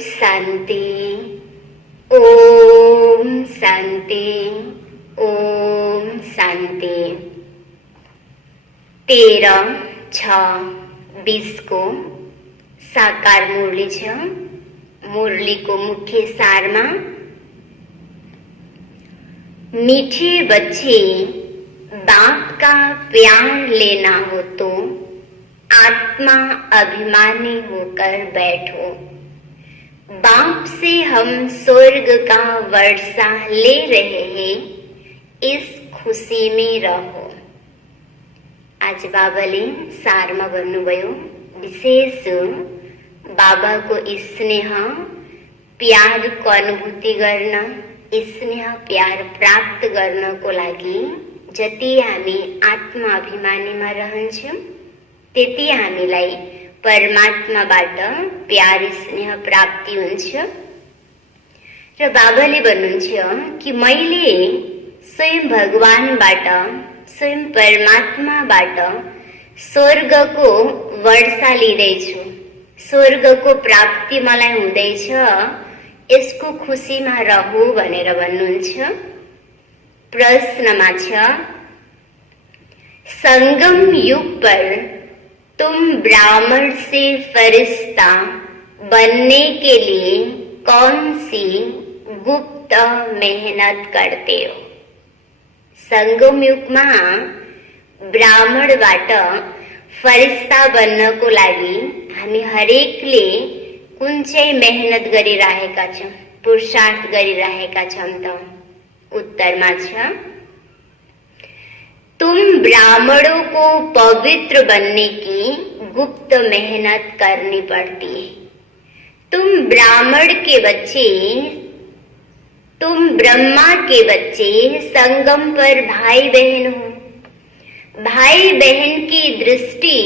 शांति, ओम शांति, ओम शांति। 13/6/20 को साकार मुरली छ। मुरली को मुख्य सार में मीठे बच्चे बाप का प्यार लेना हो तो आत्मा अभिमानी होकर बैठो। बाप से हम स्वर्ग का वर्षा ले रहे हैं, इस खुशी में रहो। आज बाबाले सार में भन्नुभयो विशेष बाबा को स्नेह प्यार को अनुभूति गर्न, स्नेह प्यार प्राप्त गर्नको लागि जति हामी आत्मा अभिमानी में रहन्छौं त्यति हामीलाई परमात्माबाट प्यार स्नेह प्राप्ति हुन्छ। र बाबाले भन्नुहुन्छ कि मैले स्वयं भगवानबाट, स्वयं परमात्माबाट स्वर्गको वर्षा लिँदैछु, स्वर्गको प्राप्ति मलाई हुँदैछ, यसको खुसीमा रहु भनेर भन्नुहुन्छ। प्रश्नमा छ, संगम युग पर तुम ब्राह्मण से फरिश्ता बनने के लिए कौन सी गुप्त मेहनत करते हो? संगम युग में ब्राह्मणबाट फरिश्ता बन्नको लागि हामी हरेकले कुन चाहिँ मेहनत गरिरहेका छौं, पुरुषार्थ गरिरहेका छौं त? उत्तरमा छ, तुम ब्राह्मणों को पवित्र बनने की गुप्त मेहनत करनी पड़ती है। तुम ब्राह्मण के बच्चे, तुम ब्रह्मा के बच्चे संगम पर भाई बहन हो। भाई बहन की दृष्टि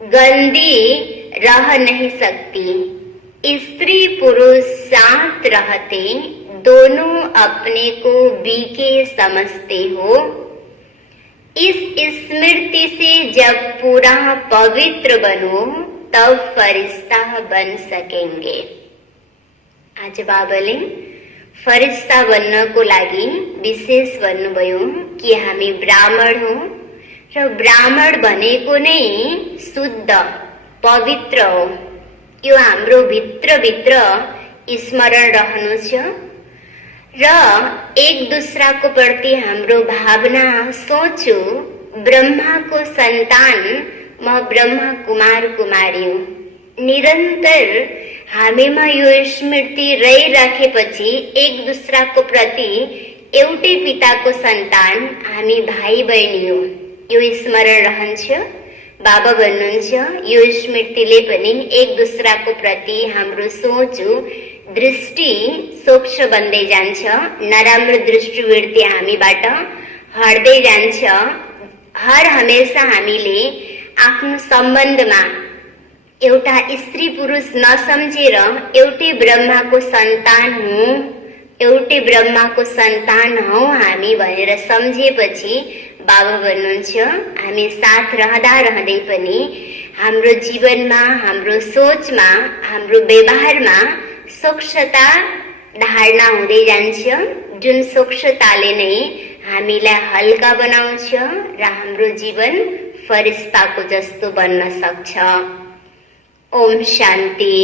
गंदी रह नहीं सकती। स्त्री पुरुष साथ रहते दोनों अपने को बीके समझते हो। इस स्मृति से जब पूरा पवित्र बनो तब फरिश्ता बन सकेंगे। आज बाबाले फरिश्ता बन्नको लागि विशेष भन्नुभयो कि हामी ब्राह्मण हो र ब्राह्मण भनेको नै शुद्ध पवित्र हो। यो हाम्रो भित्र स्मरण रहनु छ र एक दूसरा को प्रति हाम्रो भावना सोचो। ब्रह्मा को संतान म ब्रह्मा कुमार कुमारी हुँ। निरन्तर हामीमा यो स्मृति रहिराखेपछि एक दूसरा को प्रति एउटै पिताको संतान हामी भाइ बहिनी हो, यो स्मरण रहन्छ। बाबा भन्नुहुन्छ यो स्मृतिले पनि एक दूसराको प्रति हाम्रो सोच दृष्टि सूक्ष्म बन्दै जान्छ। नराम्रो दृष्टिवृत्ति हामीबाट हट्दै जान्छ। हर हमेशा हामीले आफ्नो सम्बन्धमा एउटा स्त्री पुरुष नसम्झेर एउटै ब्रह्माको सन्तान हौं, एउटै ब्रह्माको सन्तान हौ हामी भनेर सम्झेपछि बाबा भन्नुहुन्छ हामी साथ रहँदा रहँदै पनि हाम्रो जीवनमा, हाम्रो सोचमा, हाम्रो व्यवहारमा सूक्ष्मता धारणा हुँदै जान्छ, जुन सूक्ष्मताले नै हामीलाई हल्का बनाउँछ र हाम्रो जीवन फरिश्ताको जस्तो बन्न सक्छ। ओम शांति।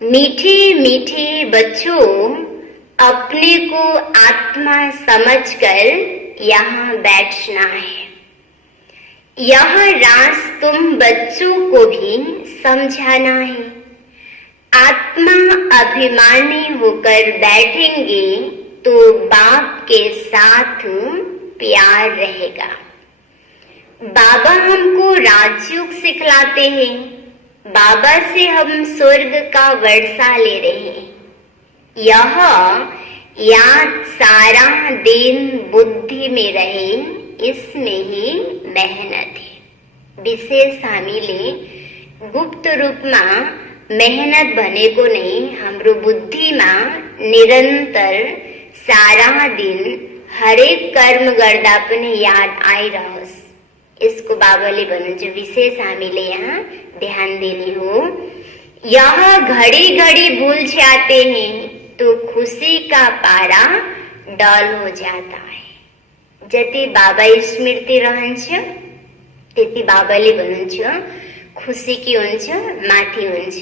मीठे मीठे बच्चों, अपने को आत्मा समझकर यहाँ बैठना है। यह राज तुम बच्चों को भी समझाना है। आत्मा अभिमानी होकर बैठेंगे तो बाप के साथ प्यार रहेगा। बाबा हमको राजयोग सिखलाते हैं। बाबा से हम स्वर्ग का वर्षा ले रहे हैं। यह याद सारा दिन बुद्धि में रहे, इसमें ही मेहनत है। विशेष हामीले गुप्त रूपमा मेहनत भनेको नै हाम्रो बुद्धिमा निरन्तर सारा दिन हरेक कर्म गर्दा पनि याद आइरहोस्। यसको बाबाले भन्नुहुन्छ विशेष हामीले यहाँ ध्यान दिने हो। यह घड़ी घड़ी भूल जाते हैं तो खुशी का पारा डल हो जाता है। जति बाबा स्मृति रहन्छ त्यति बाबाले भन्नुहुन्छ खुसीकी हुन्छ माथि हुन्छ।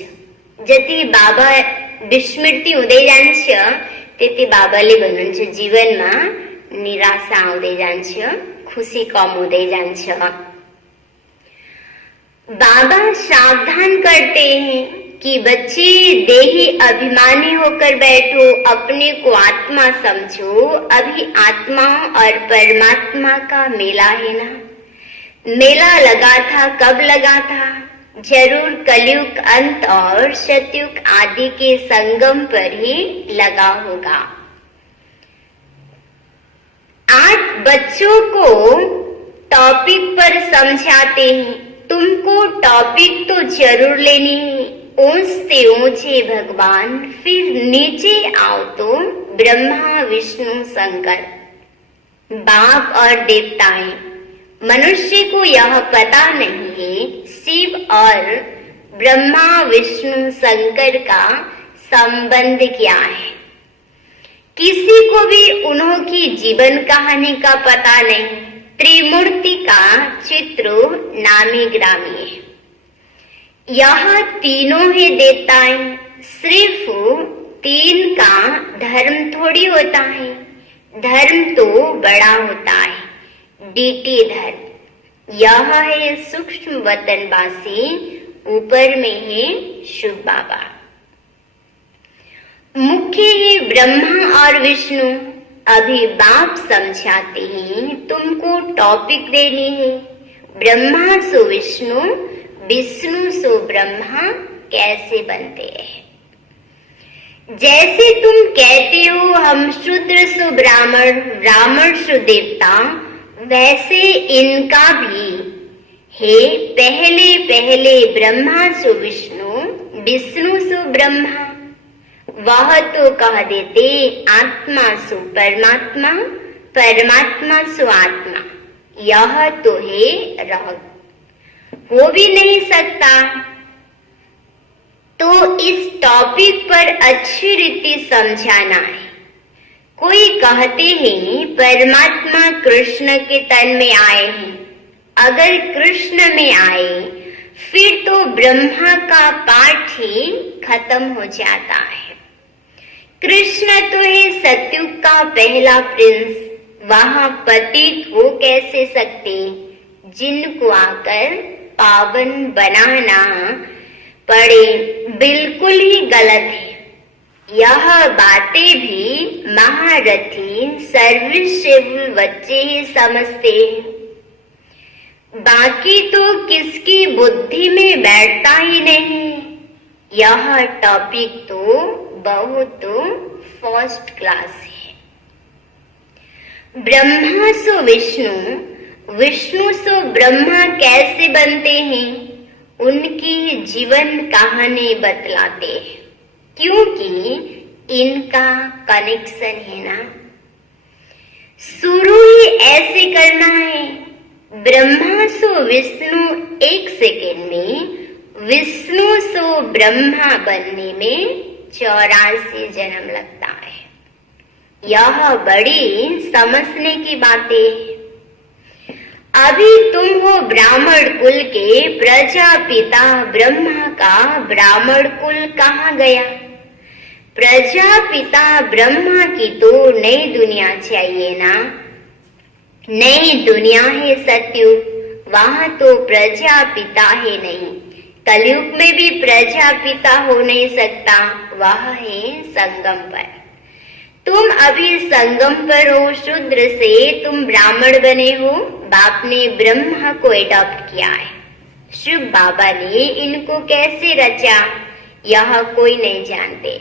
जति बाबा विस्मृति हुँदै जान्छ त्यति बाबाले भन्नुहुन्छ जीवनमा निराशा आउँदै जान्छ, खुशी कम हुँदै जान्छ। बाबा सावधान करते हैं कि बच्चे देही अभिमानी होकर बैठो, अपने को आत्मा समझो। अभी आत्मा और परमात्मा का मेला है ना। मेला लगा था, कब लगा था? जरूर कलयुग अंत और सतयुग आदि के संगम पर ही लगा होगा। आज बच्चों को टॉपिक पर समझाते हैं। तुमको टॉपिक तो जरूर लेनी है। ऊंचे ऊंचे भगवान, फिर नीचे आओ तो ब्रह्मा विष्णु शंकर, बाप और देवताएं। मनुष्य को यह पता नहीं है शिव और ब्रह्मा विष्णु शंकर का संबंध क्या है। किसी को भी उन्होंने जीवन कहानी का पता नहीं। त्रिमूर्ति का चित्र नामी ग्रामी है। यह तीनों ही देवताएं, सिर्फ तीन का धर्म थोड़ी होता है। धर्म तो बड़ा होता है, डीटी धर्म। यह है सूक्ष्म वतनवासी, ऊपर में है शिव बाबा। मुख्य है ब्रह्मा और विष्णु। अभी बाप समझाते हैं तुमको टॉपिक देनी है। ब्रह्मा सो विष्णु, विष्णु सो ब्रह्मा कैसे बनते हैं। जैसे तुम कहते हो हम शूद्र सो ब्राह्मण, ब्राह्मण सो देवता, वैसे इनका भी है पहले पहले ब्रह्मा सो विष्णु, विष्णु सो ब्रह्मा। वह तो कह देते आत्मा सो परमात्मा, परमात्मा सो आत्मा। यह तो है रह, हो भी नहीं सकता। तो इस टॉपिक पर अच्छी रीति समझाना है। कोई कहते हैं परमात्मा कृष्ण के तन में आए हैं। अगर कृष्ण में आए फिर तो ब्रह्मा का पाठ ही खत्म हो जाता है। कृष्ण तो है सतयुग का पहला प्रिंस। वहां पतित हो कैसे सकते, जिनको आकर पावन बनाना पड़े, बिल्कुल ही गलत है। यह बातें भी महारथी सर्वशिव बच्चे ही समझते हैं। बाकी तो किसकी बुद्धि में बैठता ही नहीं। यह टॉपिक तो बहुत फर्स्ट क्लास है। ब्रह्मा सो विष्णु, विष्णु सो ब्रह्मा कैसे बनते हैं, उनकी जीवन कहानी बतलाते हैं। क्योंकि इनका कनेक्शन है ना। शुरू ही ऐसे करना है। ब्रह्मा सो विष्णु 1 सेकेंड में, विष्णु सो ब्रह्मा बनने में 84 जन्म लगता है। यह बड़ी समझने की बातें। अभी तुम हो ब्राह्मण कुल के प्रजापिता। ब्रह्मा का ब्राह्मण कुल कहाँ गया? प्रजापिता ब्रह्मा की तो नई दुनिया चाहिए ना। नई दुनिया है सतयुग, वहां तो प्रजापिता है नहीं। कलयुग में भी प्रजापिता हो नहीं सकता, वह है संगम पर। तुम अभी संगम पर हो। शूद्र से तुम ब्राह्मण बने हो। बाप ने ब्रह्मा को एडॉप्ट किया है। शिव बाबा ने इनको कैसे रचा, यह कोई नहीं जानते।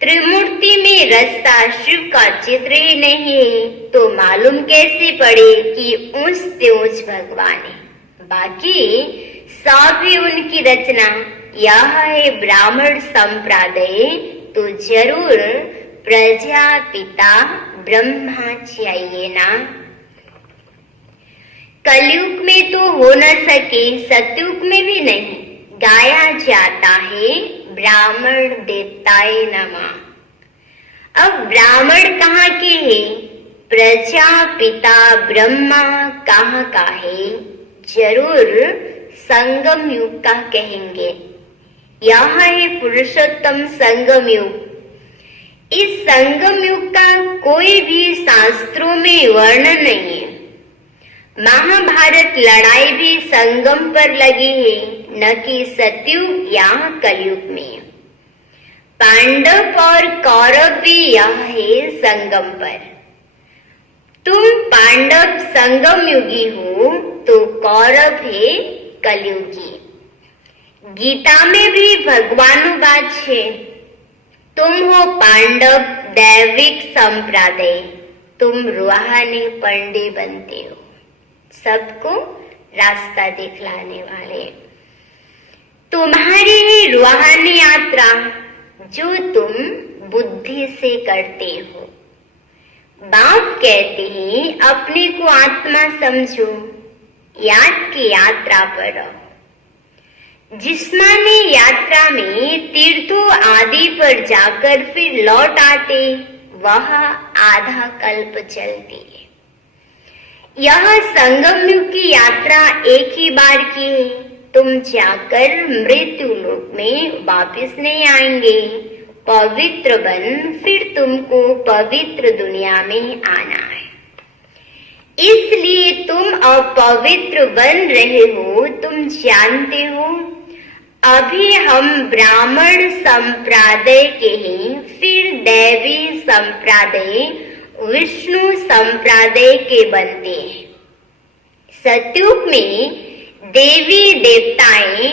त्रिमूर्ति में रास्ता शिव का चित्र ही नहीं है, तो मालूम कैसे पड़े कि ऊंच से ऊंच भगवान है। बाकी सब ही उनकी रचना। यह है ब्राह्मण संप्रदाय, तो जरूर प्रजापिता ब्रह्मा चाहिए ना। कलयुग में तो हो न सके, सतयुग में भी नहीं। गाया जाता है ब्राह्मण देवताए नमः। अब ब्राह्मण कहाँ के हैं? प्रजापिता ब्रह्मा कहाँ का है? जरूर संगम युग का कहेंगे। यह है पुरुषोत्तम संगम युग। इस संगम युग का कोई भी शास्त्रों में वर्णन नहीं है। महाभारत लड़ाई भी संगम पर लगी है, न कि सतयुग या कलयुग में। पांडव और कौरव भी यह है संगम पर। तुम पांडव संगम युगी हो तो कौरव है कलयुगी। गीता में भी भगवानुवाद है, तुम हो पांडव दैविक संप्रदाय, तुम रूहानी पंडित बनते हो, सबको रास्ता दिखलाने वाले। तुम्हारी ही रूहानी यात्रा जो तुम बुद्धि से करते हो। बाप कहते हैं अपने को आत्मा समझो, याद की यात्रा पर रहो। जिस्मानी यात्रा में तीर्थों आदि पर जाकर फिर लौट आते, वह आधा कल्प चलती है। यह संगम युग की यात्रा एक ही बार की है। तुम जाकर मृत्यु लोक में वापस नहीं आएंगे। पवित्र बन फिर तुमको पवित्र दुनिया में आना है। इसलिए तुम अपवित्र बन रहे हो। तुम जानते हो अभी हम ब्राह्मण संप्रदाय के हैं, फिर दैवी संप्रदाय, विष्णु संप्रदाय के बनते हैं। सतयुग में देवी देवताएं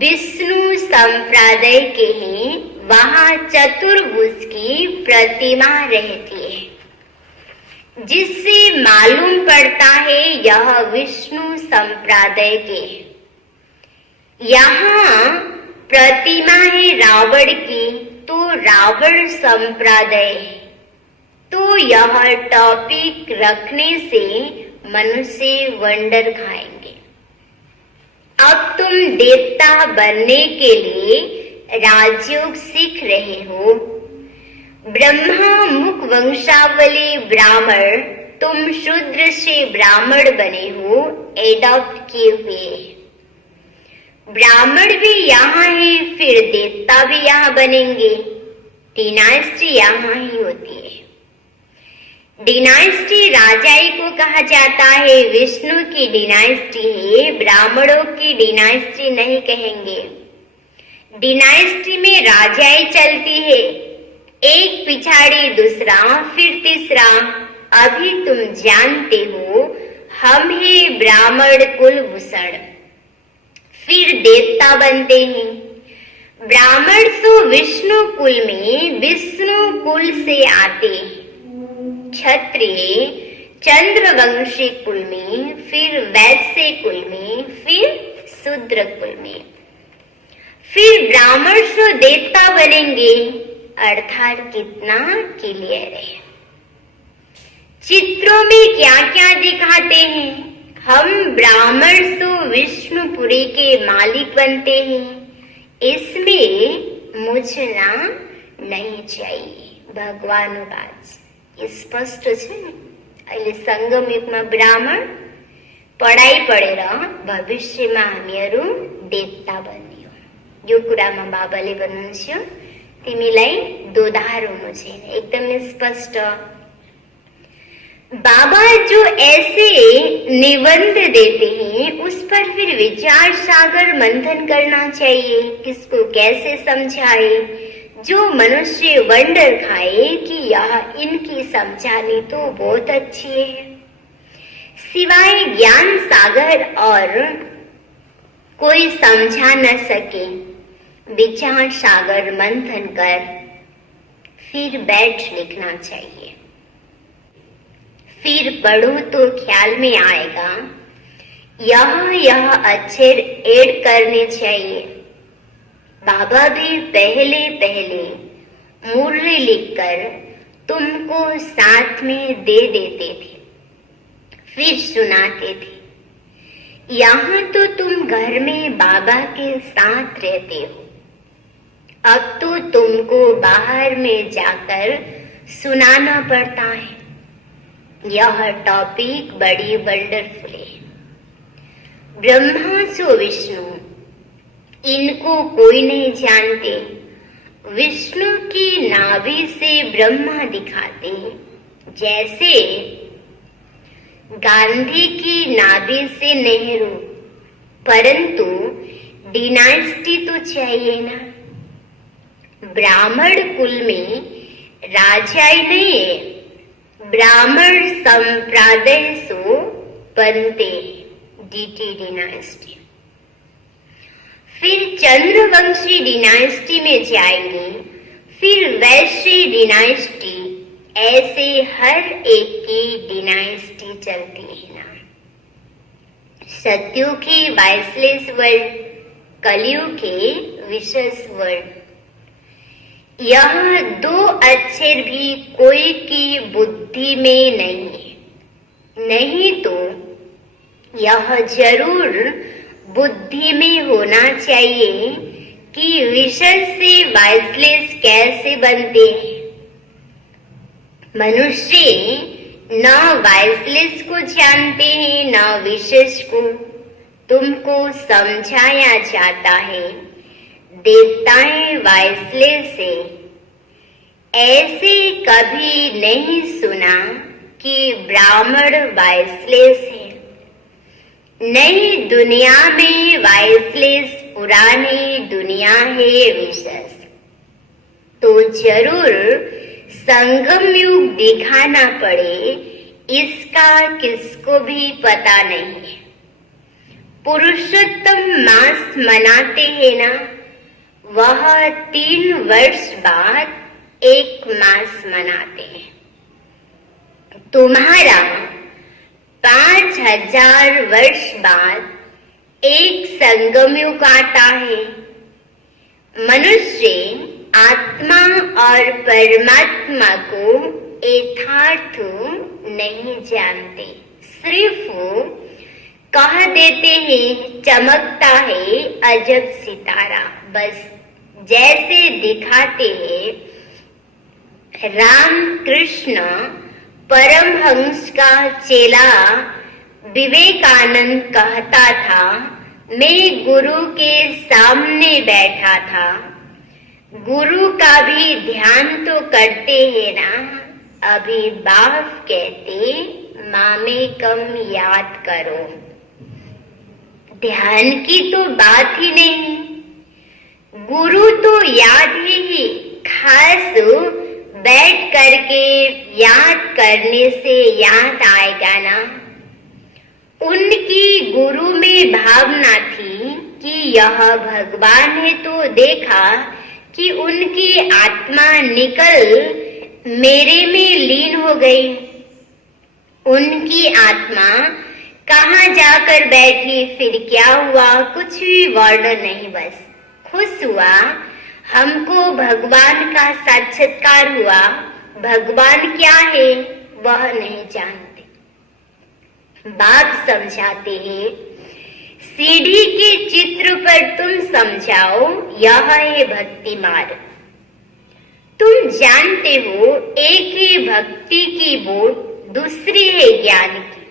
विष्णु संप्रदाय के हैं, वहां चतुर्भुज की प्रतिमा रहती है, जिससे मालूम पड़ता है यह विष्णु संप्रदाय के। यहाँ प्रतिमा है रावण की, तो रावण संप्रदाय है। तो यह टॉपिक रखने से मनुष्य वंडर खाएंगे। अब तुम देवता बनने के लिए राजयोग सीख रहे हो। ब्रह्मा मुख वंशावली ब्राह्मण, तुम शूद्र से ब्राह्मण बने हो, एडॉप्ट किए हुए। ब्राह्मण भी यहाँ है, फिर देवता भी यहाँ बनेंगे। डिनाइस्टी यहाँ ही होती है। डिनाइस्टी राजाई को कहा जाता है। विष्णु की डिनाइस्टी है, ब्राह्मणों की डिनाइस्टी नहीं कहेंगे। डिनाइस्टी में राजाई चलती है, एक पिछाड़ी दूसरा, फिर तीसरा। अभी तुम जानते हो हम ही ब्राह्मण कुल भूषण, फिर देवता बनते हैं। ब्राह्मण तो विष्णु कुल में विष्णु कुल से आते, क्षत्रिय चंद्रवंशी कुल में, फिर वैश्य कुल में, फिर शूद्र कुल में, फिर ब्राह्मण से देवता बनेंगे। अर्थात कितना क्लियर है। चित्रों में क्या क्या दिखाते हैं? हम ब्राह्मण से विष्णुपुरी के मालिक बनते हैं। इसमें मुझना नहीं चाहिए। भगवान बात स्पष्ट છે ને। એટલે સંગમ યુગમાં બ્રાહ્મણ પડાઈ પડેલા ભવિષ્યમાં અમ્યરું દેવતા બન્યો। યુકુરામાં બાબાલે બનશે તેની લાઈન દોધારોનો છે एकदम स्पष्ट। बाबा जो ऐसे निबंध देते हैं उस पर फिर विचार सागर मंथन करना चाहिए। किसको कैसे समझाए? जो मनुष्य वंडर खाए कि यह इनकी समझानी तो बहुत अच्छी है, सिवाय ज्ञान सागर और कोई समझा न सके। विचार सागर मंथन कर फिर बैठ लिखना चाहिए। फिर पढ़ो तो ख्याल में आएगा। यह अक्षर ऐड करने चाहिए। बाबा भी पहले मुरली लिखकर तुमको साथ में दे देते थे, फिर सुनाते थे। यहाँ तो तुम घर में बाबा के साथ रहते हो, अब तो तुमको बाहर में जाकर सुनाना पड़ता है। यह टॉपिक बड़ी वंडरफुल है। ब्रह्मा सो विष्णु, इनको कोई नहीं जानते। विष्णु की नाभि से ब्रह्मा दिखाते हैं, जैसे गांधी की नाभि से नेहरू। परंतु डिनाइस्टी तो चाहिए ना। ब्राह्मण कुल में राजा ही नहीं है, ब्राह्मण संप्रदाय सो बनते, डीटी डिनाइस्टी। फिर चंद्रवंशी डिनाइस्टी में जाएंगे, फिर वैश्य डिनाइस्टी, ऐसे हर एक की डिनाइस्टी चलती है ना। सत्युग के वाइसलेस वर्ल्ड, कलयुग के विशेष वर्ल्ड। यह दो अक्षर भी कोई की बुद्धि में नहीं है, नहीं तो यह जरूर बुद्धि में होना चाहिए कि विशेष से वाइसलेस कैसे बनते हैं। मनुष्य न वाइसलेस को जानते हैं न विशेष को। तुमको समझाया जाता है देवताएं वाइसलेस से। ऐसे कभी नहीं सुना कि ब्राह्मण वाइसलेस है। नई दुनिया में वाइसलेस, पुरानी दुनिया है विशेष। तो जरूर संगम युग दिखाना पड़े, इसका किसको भी पता नहीं है। पुरुषोत्तम मास मनाते हैं ना, वह 3 वर्ष बाद एक मास मनाते हैं। तुम्हारा 5000 वर्ष बाद एक संगम युग आता है। मनुष्य आत्मा और परमात्मा को यथार्थ नहीं जानते, सिर्फ कह देते हैं चमकता है अजब सितारा, बस जैसे दिखाते हैं। राम कृष्ण परमहंस का चेला विवेकानंद कहता था, मैं गुरु के सामने बैठा था। गुरु का भी ध्यान तो करते हैं ना। अभी बाप कहते मामे कम याद करो। ध्यान की तो बात ही नहीं, गुरु तो याद ही खास बैठ करके याद करने से याद आएगा ना। उनकी गुरु में भावना थी कि यह भगवान है, तो देखा कि उनकी आत्मा निकल मेरे में लीन हो गई। उनकी आत्मा कहाँ जाकर बैठी, फिर क्या हुआ, कुछ भी वर्णन नहीं, बस खुश हुआ। हमको भगवान का साक्षात्कार हुआ। भगवान क्या है वह नहीं जानते। बाप समझाते हैं, सीढ़ी के चित्र पर तुम समझाओ, यह है भक्ति मार्ग। तुम जानते हो एक है भक्ति की बोट, दूसरी है ज्ञान की।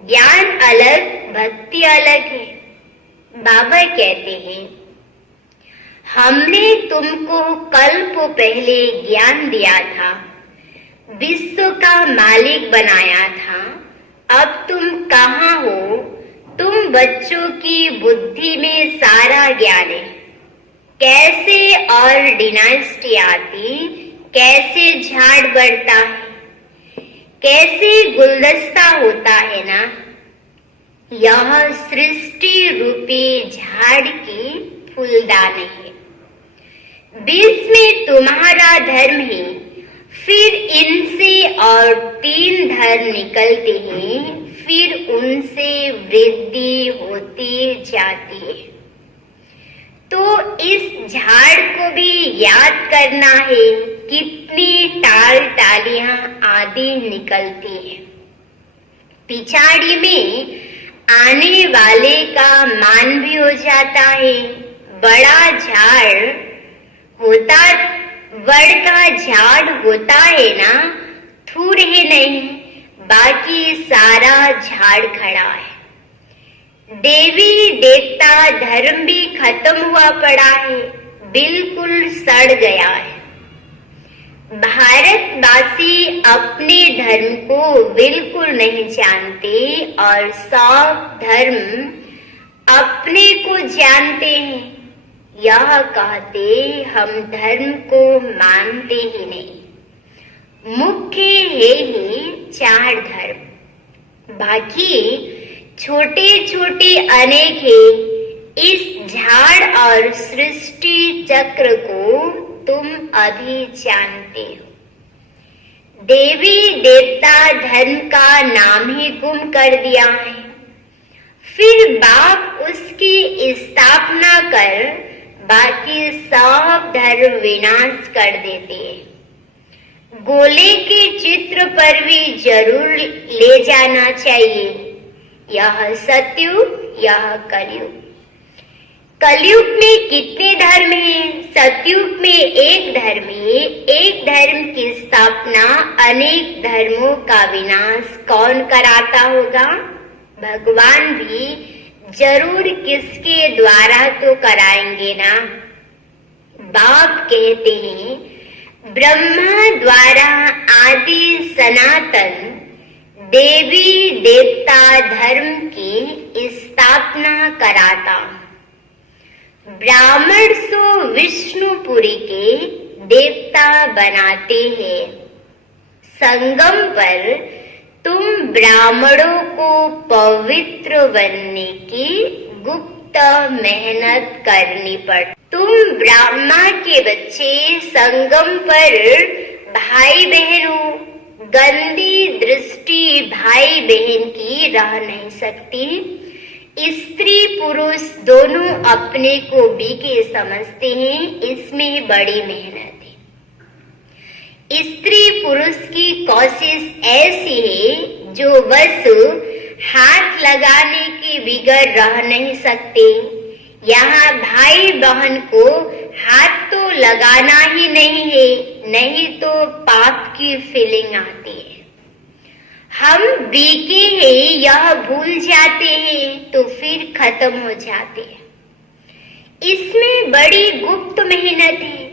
ज्ञान अलग, भक्ति अलग है। बाबा कहते हैं, हमने तुमको कल्प पहले ज्ञान दिया था, विश्व का मालिक बनाया था। अब तुम कहाँ हो? तुम बच्चों की बुद्धि में सारा ज्ञान है। कैसे और डिनाइस्टी आती, कैसे झाड़ बढ़ता है, कैसे गुलदस्ता होता है ना। यह सृष्टि रूपी झाड़ की फूलदानी है। बीच में तुम्हारा धर्म है, फिर इनसे और 3 धर्म निकलते हैं, फिर उनसे वृद्धि होती जाती है। तो इस झाड़ को भी याद करना है, कितनी टाल टालियां आदि निकलती है। पिछाड़ी में आने वाले का मान भी हो जाता है। बड़ा झाड़ होता, बड़ का झाड़ होता है ना, थूर ही नहीं, बाकी सारा झाड़ खड़ा है। देवी देवता धर्म भी खत्म हुआ पड़ा है, बिल्कुल सड़ गया है। भारतवासी अपने धर्म को बिल्कुल नहीं जानते और सब धर्म अपने को जानते हैं। यह कहते हम धर्म को मानते ही नहीं। मुख्य है ही 4 धर्म, बाकी छोटे छोटे अनेक है। इस झाड़ और सृष्टि चक्र को तुम अभी जानते हो। देवी देवता धर्म का नाम ही गुम कर दिया है, फिर बाप उसकी स्थापना कर बाकी सब धर्म विनाश कर देते हैं। गोले के चित्र पर भी जरूर ले जाना चाहिए। यह सतयुग, यह कलयुग। कलयुग में कितने धर्म हैं? सतयुग में एक धर्म है। एक धर्म की स्थापना अनेक धर्मों का विनाश कौन कराता होगा? भगवान भी जरूर किसके द्वारा तो कराएंगे ना। बाप कहते हैं ब्रह्मा द्वारा आदि सनातन देवी देवता धर्म की स्थापना कराता। ब्राह्मण सो विष्णुपुरी के देवता बनाते हैं। संगम पर तुम ब्राह्मणों को पवित्र बनने की गुप्त मेहनत करनी पड़। तुम ब्राह्मण के बच्चे संगम पर भाई बहन हो। गंदी दृष्टि भाई बहन की रह नहीं सकती। स्त्री पुरुष दोनों अपने को बीके समझते हैं, इसमें बड़ी मेहनत है। स्त्री पुरुष की कोशिश ऐसी है जो बस हाथ लगाने के बिगड़ रह नहीं सकते। यहाँ भाई बहन को हाथ तो लगाना ही नहीं है, नहीं तो पाप की फीलिंग आती है। हम बीके हैं यह भूल जाते हैं तो फिर खत्म हो जाते हैं। इसमें बड़ी गुप्त मेहनत है।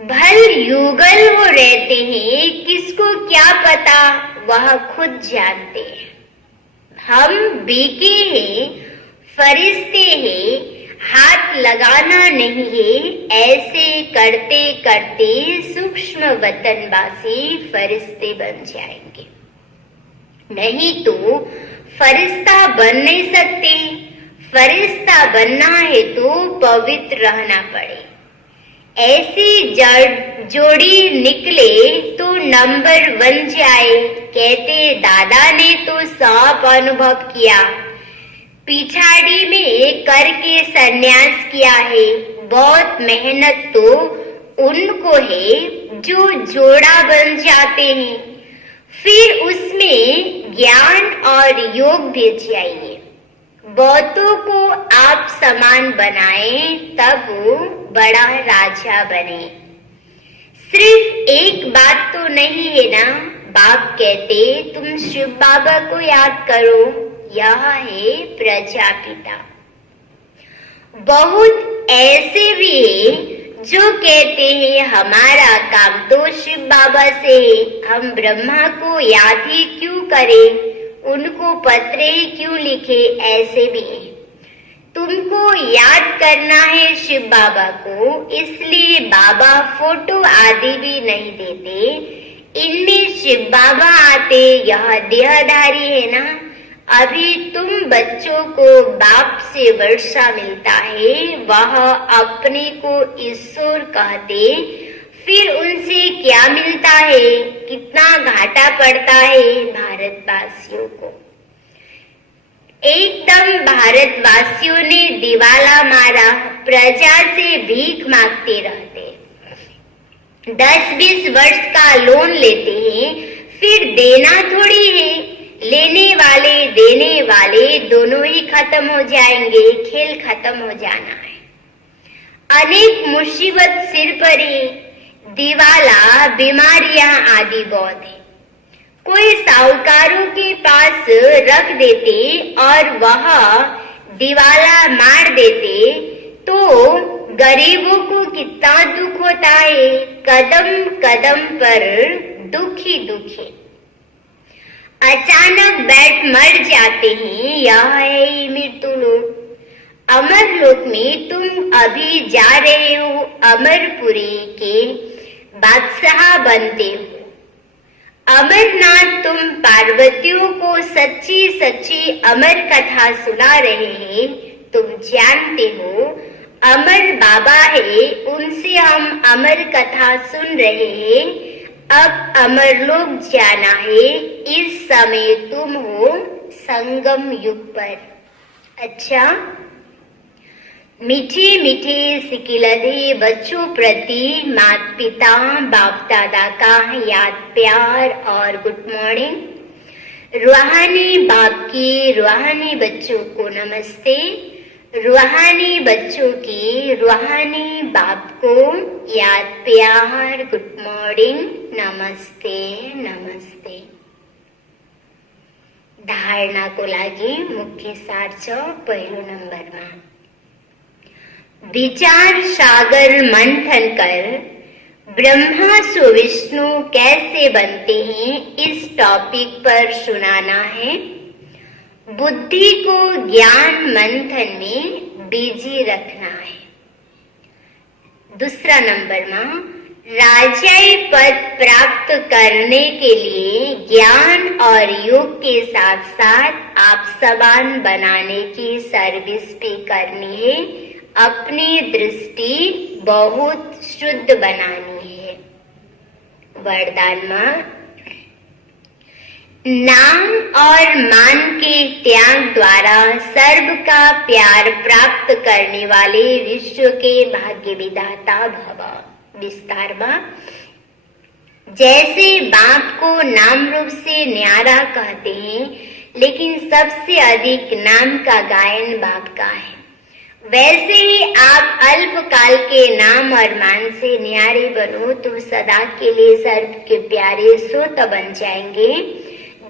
भल युगल वो रहते हैं, किसको क्या पता वह खुद जानते हैं। हम बीके हैं, फरिश्ते हैं, हाथ लगाना नहीं है। ऐसे करते करते सूक्ष्म वतनवासी फरिश्ते बन जाएंगे। नहीं तो फरिश्ता बन नहीं सकते। फरिश्ता बनना है तो पवित्र रहना पड़े। ऐसी जोड़ी निकले तो नंबर 1 जाए। कहते दादा ने तो सब अनुभव किया, पिछाड़ी में करके संन्यास किया है। बहुत मेहनत तो उनको है जो जोड़ा बन जाते हैं। फिर उसमें ज्ञान और योग भी चाहिए। बहुतों को आप समान बनाएं तब वो बड़ा राजा बने। सिर्फ एक बात तो नहीं है ना। बाप कहते तुम शिव बाबा को याद करो, यह है प्रजापिता। बहुत ऐसे भी है जो कहते हैं हमारा काम तो शिव बाबा से है, हम ब्रह्मा को याद ही क्यों करें, उनको पत्र ही क्यों लिखे। ऐसे भी है। तुमको याद करना है शिव बाबा को, इसलिए बाबा फोटो आदि भी नहीं देते। इनमें शिव बाबा आते, यह देहधारी है ना। अभी तुम बच्चों को बाप से वर्षा मिलता है, वह अपने को ईश्वर कहते, फिर उनसे क्या मिलता है, कितना घाटा पड़ता है भारतवासियों को। एकदम भारतवासियों ने दिवाला मारा, प्रजा से भीख मांगते रहते। 10-20 वर्ष का लोन लेते हैं, फिर देना थोड़ी है, लेने वाले देने वाले दोनों ही खत्म हो जाएंगे, खेल खत्म हो जाना है। अनेक मुसीबत सिर पर है, दिवाला बीमारियां आदि बहुत है। कोई साहूकारों के पास रख देते और वह दिवाला मार देते तो गरीबों को कितना दुख होता है। कदम कदम पर दुख ही दुख है। अचानक बैठ मर जाते हैं, यह है मृत्यु लोक। अमर लोक में तुम अभी जा रहे हो, अमरपुरी के बादशाह बनते हो। अमरनाथ तुम पार्वतियों को सच्ची सच्ची अमर कथा सुना रहे हैं। तुम जानते हो अमर बाबा है, उनसे हम अमर कथा सुन रहे हैं। अब अमरलोक जाना है। इस समय तुम हो संगम युग पर। अच्छा, मीठे मीठे सिकिलधे बच्चों प्रति माता पिता बाप दादा का याद प्यार और गुड मॉर्निंग। रूहानी बाप की रूहानी बच्चों को नमस्ते। रूहानी बच्चों की रूहानी बाप को याद प्यार गुड मॉर्निंग, नमस्ते नमस्ते। धारणा को लागे मुख्य सार छो पहलो नंबर में विचार सागर मंथन कर ब्रह्मा सो विष्णु कैसे बनते हैं, इस टॉपिक पर सुनाना है। बुद्धि को ज्ञान मंथन में बिजी रखना है। दूसरा नंबर में राजाई पद प्राप्त करने के लिए ज्ञान और योग के साथ साथ आप समान बनाने की सर्विस भी करनी है। अपनी दृष्टि बहुत शुद्ध बनानी है। वरदान में नाम और मान के त्याग द्वारा सर्व का प्यार प्राप्त करने वाले विश्व के भाग्य विधाता भव। विस्तार में जैसे बाप को नाम रूप से न्यारा कहते हैं, लेकिन सबसे अधिक नाम का गायन बाप का है, वैसे ही आप अल्पकाल के नाम और मान से न्यारे बनो तो सदा के लिए सर्व के प्यारे सोत बन जाएंगे।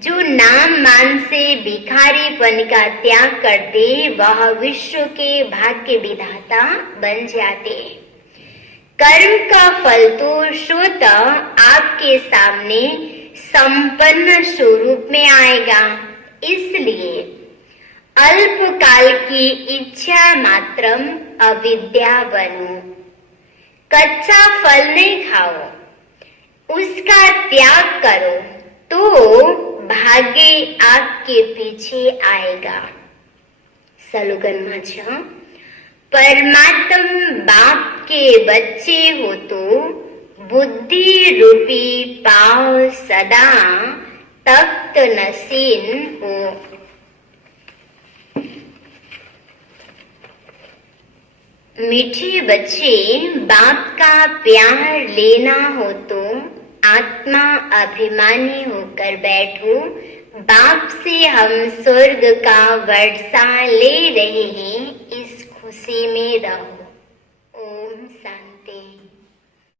जो नाम मान से भिखारीपन का त्याग करते वह विश्व के भाग्य विधाता बन जाते। कर्म का फल तो स्वतः आपके सामने संपन्न स्वरूप में आएगा। इसलिए अल्पकाल की इच्छा मात्रम अविद्या बनो। कच्चा फल नहीं खाओ, उसका त्याग करो तो भाग्य आपके पीछे आएगा। सलूगन माझा परमात्म बाप के बच्चे हो तो बुद्धि रूपी पाव सदा तख्त नसीन हो। मीठे बच्चे बाप का प्यार लेना हो तो आत्मा अभिमानी होकर बैठो। बाप से हम स्वर्ग का वर्षा ले रहे हैं, इस खुशी में रहो।